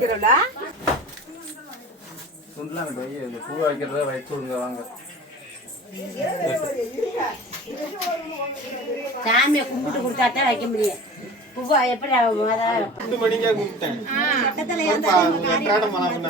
பிடிச்சானம்மா நிக்கிறோம்ல துண்டுலாம் அங்கிட்டு வை இந்த பூ வைக்கிறத வச்சு விடுங்க வாங்க. சாமியை கும்பிட்டு கொடுத்தாத்தான் வைக்க முடியும். பூவா எப்படி ரெண்டு மணிக்கே கூப்பிட்டேன். பண்ணாங்க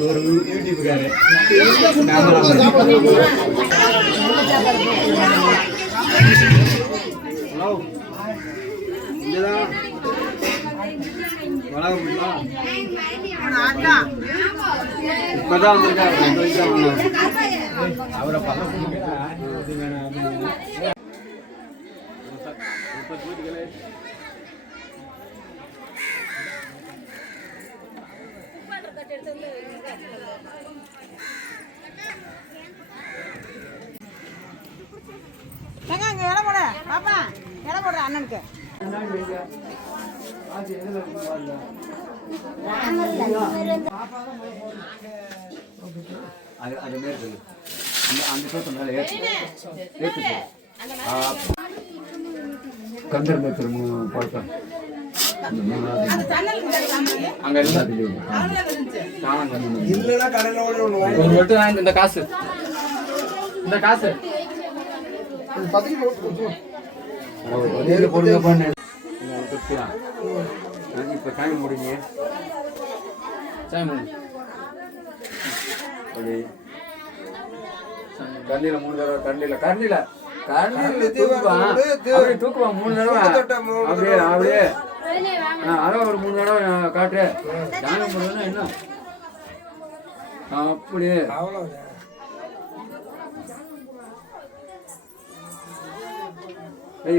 ஒரு யூடியூப்காரு ஹலோ இங்கதான் இப்பதான் அவரை ஏங்க அங்க இடம் போட. பாப்பா இடம் போடுற அண்ணனுக்கு. அது அது மாரி இருக்கு அந்த அந்த சோத்து மேலே திரும்ப பழக்கம் அங்க இருந்தா ஒன்று வாங்கி ஒரு வெட்டு வாங்கி இந்த காசு. இந்த காசு. பத்து கிலோ ஓட்டு வெளியில் போடுங்க பண்ணு இப்போ டைம் முடிங்க டைம் முடிஞ்சு அப்படி கரண்டியில் மூணு தடவை. தூக்குவான் அப்படியே தூக்குவான். மூணு தடவை. அப்படியே அப்படியே அதான் ஒரு மூணு தடவை பண்ணுறதுன்னா என்ன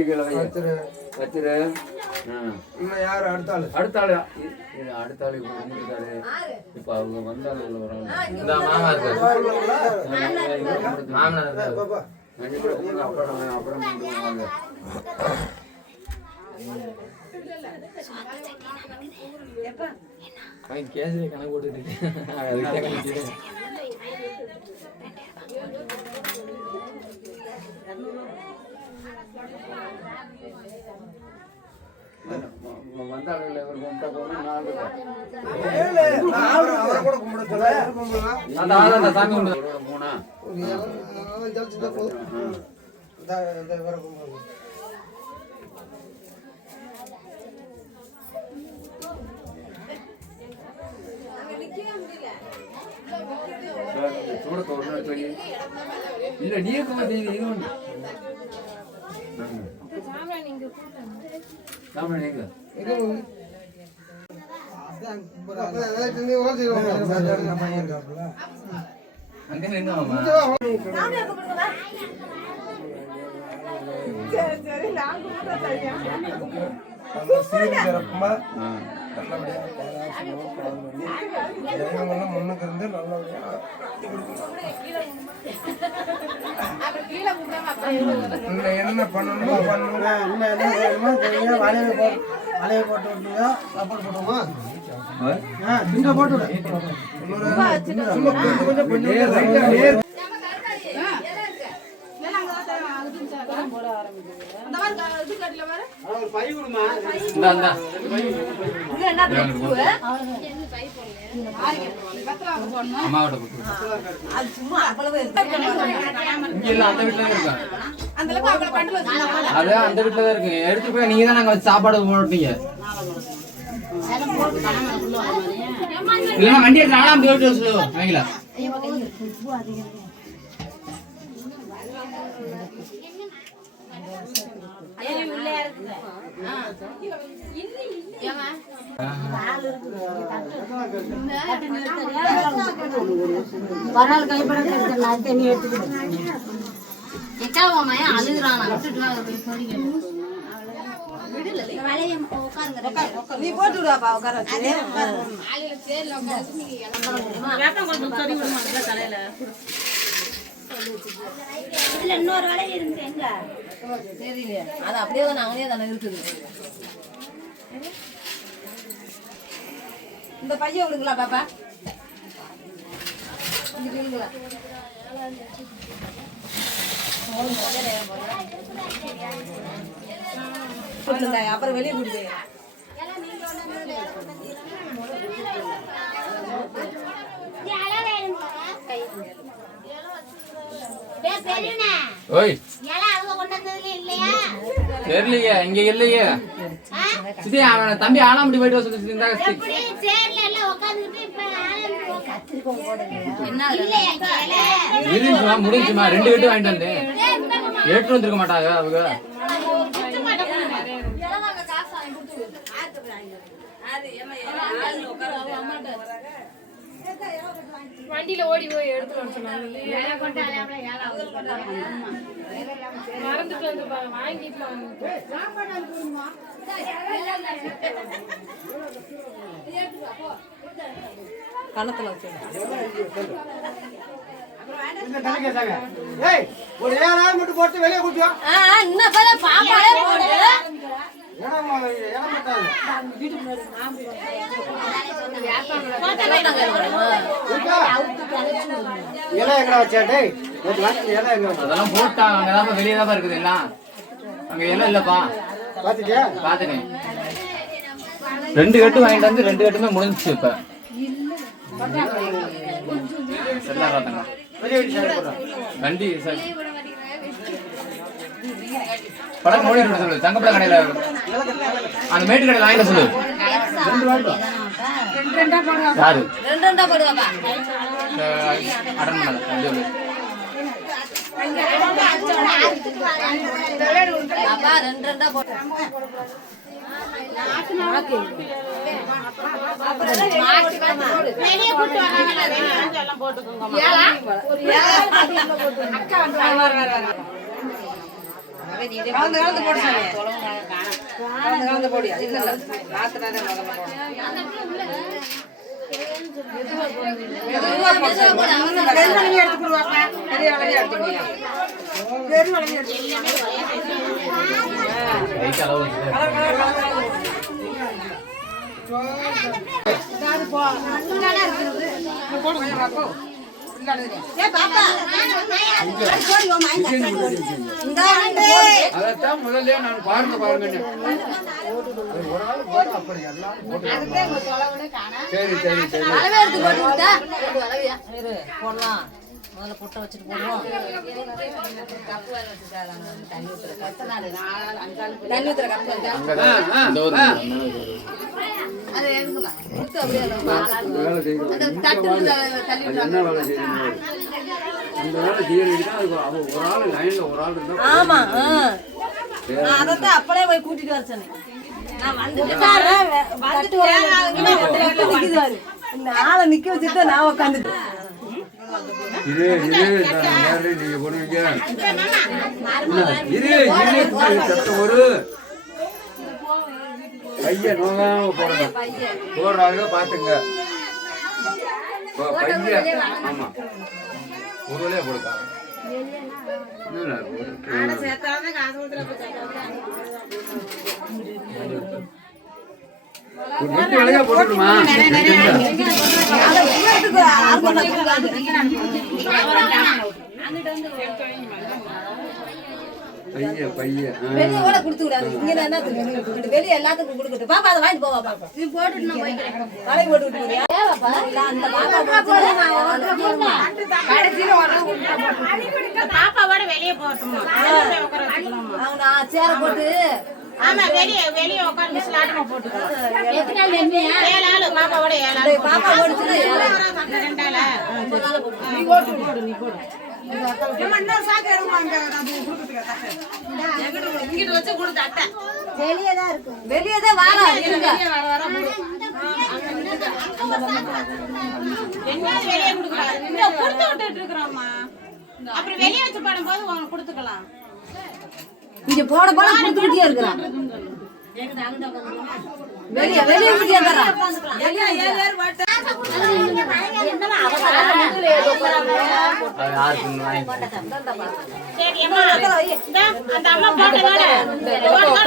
கீழே வை வச்சிரு. இன்னும் யார்? அடுத்த ஆளு. அடுத்த ஆளு இது அடுத்த ஆளு இப்போ வந்துருக்காரு இப்போ அவங்க வந்தாங்க உள்ள வராங்க இந்த மாமா அப்புறம் அப்புறம். கேசரி கணக்கு போட்டுட்டு அதுக்கு கணக்கு வ- கும்பிட்டா போனா நாலு அவரை கூட கும்பிட. அந்த அந்த சாமி மூணா இந்த இவரை கும்பிடலாம் சூடத்தை ஒரு நாள் சொல்லி இல்ல நீ இருக்க மாட்டீங்க இது ஒண்ணு சாமி எங்க? எங்க போகுது? அப்ப ஏதாச்சும் நீ உரம் செய்வாங்க. பையன் இருக்காப்புல. அங்க நின்று மாமா அந்த சீர் சிறப்புமா நல்லபடியா பாலாசனம், பால் பண்ணி, தெய்வங்கள்லாம் முன்னுக்கு இருந்து நல்லபடியா இன்னும் என்ன பண்ணணுமோ பண்ணுங்க இன்னும் என்ன செய்யணுமோ தெரியுங்க வலையை போட்டு வலையை போட்டு விட்டுங்க சாப்பாடு போட்டோமா ஆ, இங்க போட்டு விடு. கொஞ்சம் கொஞ்சம் கொஞ்சம் நேர் ரைட்டா நேர் இந்தா இந்தா அம்மாவோட இல்ல அந்த வீட்டுல அது அந்த வீட்டுல தான் இருக்கு. எடுத்து போய் நீங்க தான் நாங்க வச்சு சாப்பாடு போட்டீங்க இல்லைன்னா வண்டி எடுத்து நாலாம் போயிட்டு சொல்லு வரால் கைப்பட தண்ணி எடுத்துக்கிட்டு அழுகுறானா. நீ போட்டு விடுவாப்பா உட்கார வச்சு இதுல இன்னொரு வேலை இருந்து எங்க? தெரியலையே. அது அப்படியே தானே அவனே தானே இருக்குது. இந்த பையன் விடுங்களா பாப்பா? இங்க விடுங்களா அப்புறம் வெளியே கூட்டிட்டு ஓய். தெரியலையே இங்க இல்லையே. சித்தி அவன் தம்பி ஆலாம்பட்டி போயிட்டு சொல்லி இருந்தா முடிஞ்சுமா. ரெண்டு கட்டு வாங்கிட்டு வந்தேன். ஏற்று வந்திருக்க மாட்டாங்க அவங்க. வண்டியில ஓடி போய் எடுத்துட்டு வர சொன்னாங்க. மறந்துட்டு வந்து வாங்கிட்டு வாங்க. கணத்துல வச்சு இந்த தண்ணி கேட்டாங்க ஏய் ஒரு ஏழாயிரம் மட்டும் போட்டு வெளியே கூட்டி வா இன்னும் பேர பாப்பாலே போடு. இலை எங்கடா இலை எங்க அதெல்லாம் போட்டாங்க அங்கதான் வெளியே தான் இருக்குது எல்லாம். அங்க எல்லாம் இல்லப்பா. பாத்துட்டியா பாத்துட்டேன். ரெண்டு கட்டு வாங்கிட்டு வந்து ரெண்டு கட்டுமே முடிஞ்சுச்சு இப்ப. வண்டி படம் மொழி சொல்லு. தங்கப்பட கடையில அந்த மேட்டு கடையில் வாங்கிட்டு சொல்லு. யாரு? அட்டன் பண்ணல சொல்லு ரெண்டு ரெண்டா போடு வெளியே கூட்டு வராங்கல்ல, வெளியே வந்து எல்லாம் போட்டுக்கோங்க. கலந்து கலந்து போடு சாமி கலந்து கலந்து போடியா இல்ல இல்ல ராத்திரி முதல்ல போடு மெதுவா அதைத்தான் முதல்ல நான் பாருங்க பாருங்க சரி சரி சரி அளவே எடுத்து போட்டு விட்டா? இரு போடலாம் முதல்ல புட்டை வச்சுட்டு போடுவோம் தண்ணி ஊத்துற கப்பு இருக்கா? இந்த ஒரு என்ன வேலை செய்யணும் அந்த வேலை செய்யறதுக்கு அது அவ ஒரு ஆள் லைன்ல ஒரு ஆள் இருந்தா ஆமா ஆ. நான் அதைத்தான் அப்படியே போய் கூட்டிட்டு வர சொன்னேன் நான் வந்துட்டு வந்துட்டு வரேன். இந்த ஆளை நிக்க வச்சுட்டு நான் உட்காந்துட்டு இது இது இந்த நேரத்துல நீங்க போடுவீங்க ஒரு கைய நோகாம போடணும் போடுறாங்க பாத்துங்க பைய ஆமா. ஒரு- ஒரு ரெண்டு விலையா போட்டுடுமா அதை புள்ளத்துக்கு ஆர்வம் கொடுக்காது. பையன் வெளியே கூட கொடுத்து விடாது இங்க கொடுக்கணும் வெளியே எல்லாத்துக்கும் கொடுக்கட்டும். பாப்பா அதை வாங்கிட்டு போவா பாப்பா. இது போட்டுட்டு நான் போய்க்கிறேன். வலை போட்டு இல்ல, அந்த பாப்பா பாப்பாவோட வெளியே அவங்க நான் சேர போட்டு. ஆமா வெளியே போட்டுக்கலாம் எத்தனை நாள் ஏழு பாப்பாவோட ஏழு பாப்பா ரெண்டால அட்டை வெளியே வாரா இருங்க என்ன அப்புறம் வெளியே வச்சு பாடும்போது உனக்கு கொடுத்துக்கலாம் இங்க போட போட கொடுத்துக்கிட்டே இருக்கிறான். வெளியே வெளியே தர்றான் வெளியே ஏழு பேர் வாட்ட. என்னமா அவசரம். அது யாருக்கு வாங்கி சரி அம்மா அந்த அம்மா போட்டதால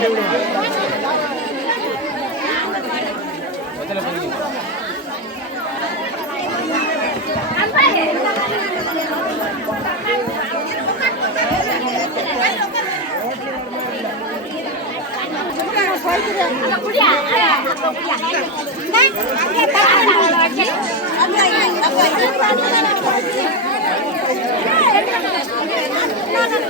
No, no, no.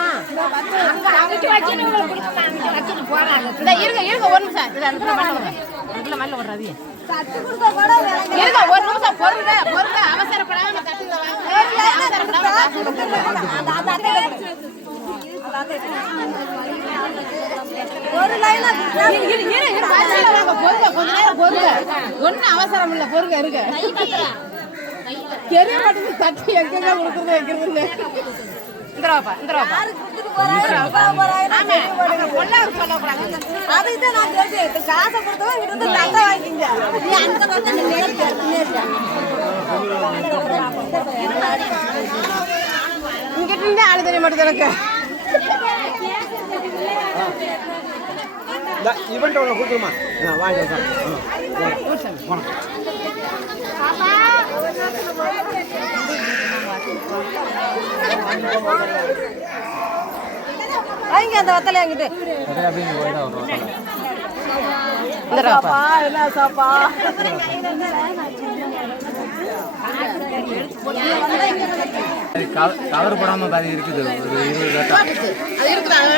இருக்க இருங்க இருங்க ஒரு நிமிஷம். இது அந்த பிள்ளை மண்ணில் விடுறேன் அந்த பிள்ளை மண்ணில் விடுறாது இருங்க ஒரு நிமிஷம் பொருங்க பொருங்க அவசரப்படாம தட்டுங்க அவசரப்படாம காசு கொடுங்க. ஒரு லைனா இரு, இரு, இரு, இரு, பஸ்ல வாங்க, பொறுங்க, கொஞ்ச நேரம் பொறுங்க. ஒண்ணும் அவசரம் இல்ல பொறுங்க இருங்க. தெரிய மாட்டேங்குது தட்டி எங்க கொடுக்குறது வைக்கிறது இந்த ரூபாப்பா இந்த ரூபாப்பா ஆமா அப்புறம் பொண்ணாரு சொல்லக்கூடாது. அதுதான் நான் கேட்டேன். இப்ப காசை கொடுத்தவன் இங்கிட்ட இருந்து தட்டை வாங்கிங்க நீ அந்த பக்கம் நீ நேர்க்க, நேர்க்க. இங்கிட்ட இருந்தே ஆளு தெரிய மாட்டேது எனக்கு. இவன்ட்ட கொடுத்துருமா வாங்கி வாங்கி அந்த வத்தலை வாங்கிட்டு. என்ன சாப்பா? கவர் போடாம பாதி இருக்குது ஒரு இருபது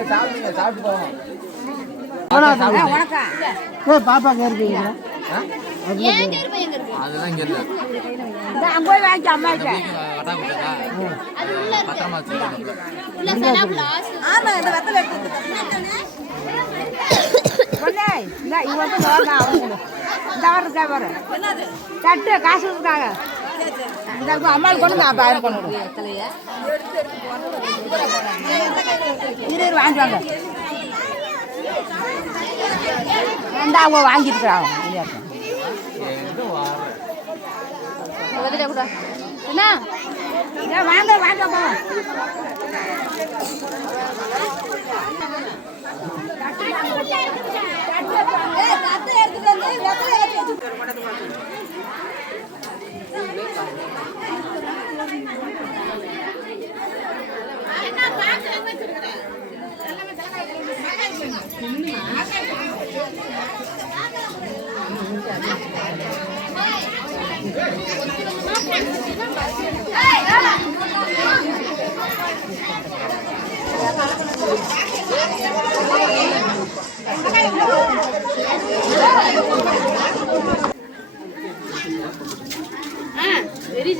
கட்டா அது இருக்குதா நேரம் வச்சிருக்கு அதெல்லாம் இங்க இல்ல. போய் வாங்கி அம்மா அத்தா ஆமா இந்த வெத்தலை எடுத்து சட்டு காசு இருக்காங்க இந்த அம்மாவுக்கு கொண்டு நான் பயிர் கொண்டு இரு வாங்கிட்டு வாங்க. வாங்கிட்டு இருக்கிறாங்க உதவிட கூட. என்ன? வாங்க வாங்க வெரி